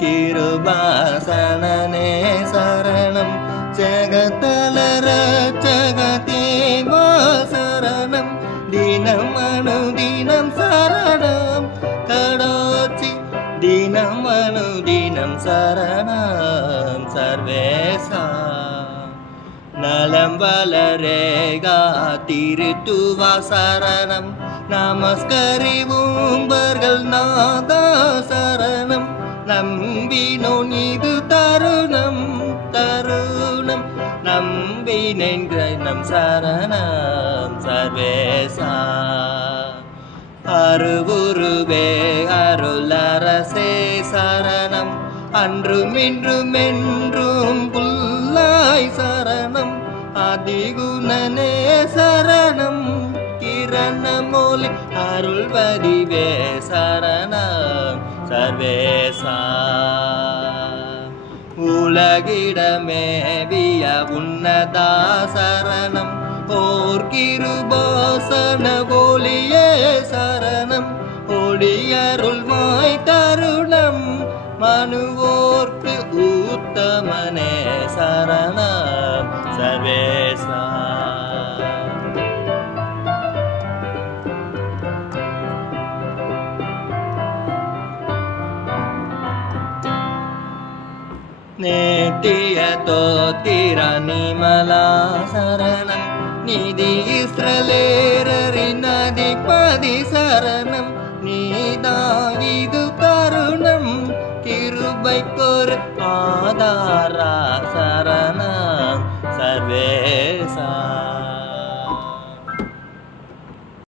கிருபாசனனே சரணம். ஜகதலர ஜகதேவா சரணம். தினம் அனுதினம் சரணம் கடாச்சி தினம் அனுதினம் சரணம். சர்வேசா. நலம் வளரேகா திருத்துவா சரணம். நமஸ்கரிவும்பர்கள் நாதா சரணம் நம்பினோன் இது தருணம் தருணம் நம்பினென்ற நம் சரணம் சர்வேசா. அருவுருவே அருளரசே சரணம். அன்றும் இன்றும் என்றும் புல்லாய் சரணம். அதிகுணனே சரணம். கிரணமொலி அருள் வடிவே சரணம். சர்வேசா. உலகிடமேவிய உன்னதா சரணம் ஓர் கிருபாசன ஒளியே சரணம். ஒளியருள்வாய் தருணம். மனுவோர்க்கு உத்தமனே சரணம். சர்வேசா. நேத்திய தோத்திர நிமலா சரணம். நிதி இஸ்ரலேரரின் அதிபதி சரணம். நீதா இது தருணம். கிருபைக்கொரு ஆதாரா சரணம். சர்வேசா